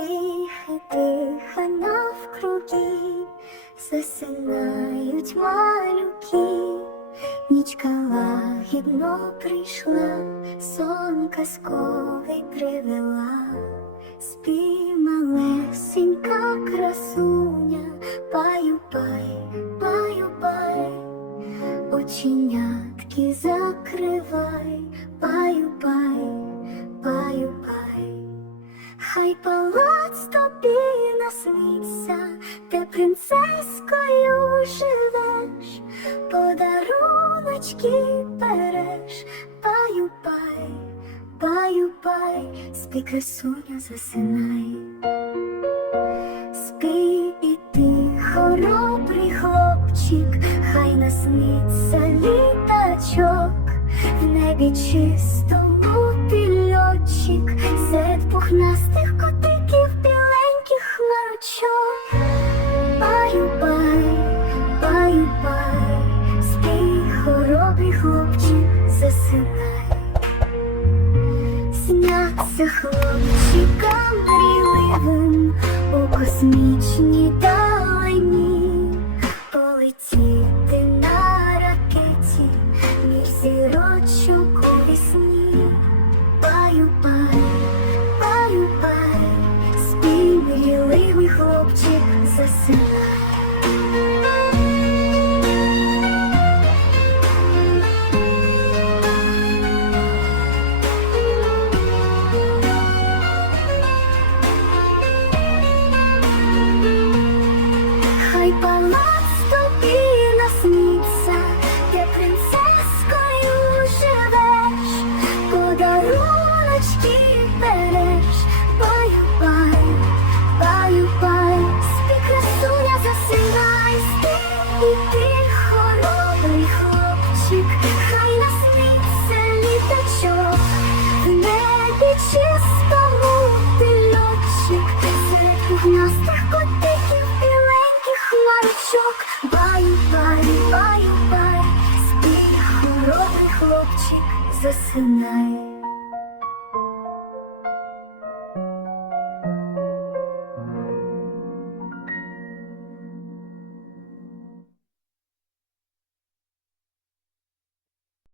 тихе, тихе навкруги, засинають малюки, нічка лагідно прийшла, сон казковий привела, спій малесенька красуня, паю пай, паю пай, оченятки закривай, насниться, ти принцескою живеш, подаруночки береш, паю пай, паю пай, спи красуня засинай. Спи і ти, хоробрий хлопчик, хай насниться літачок, в небі чистому Сняться хлопчикам мрійливим у космічній далині, хмарочок. Баю, баю, баю, бай, спи, хоробрий хлопчик, засинай.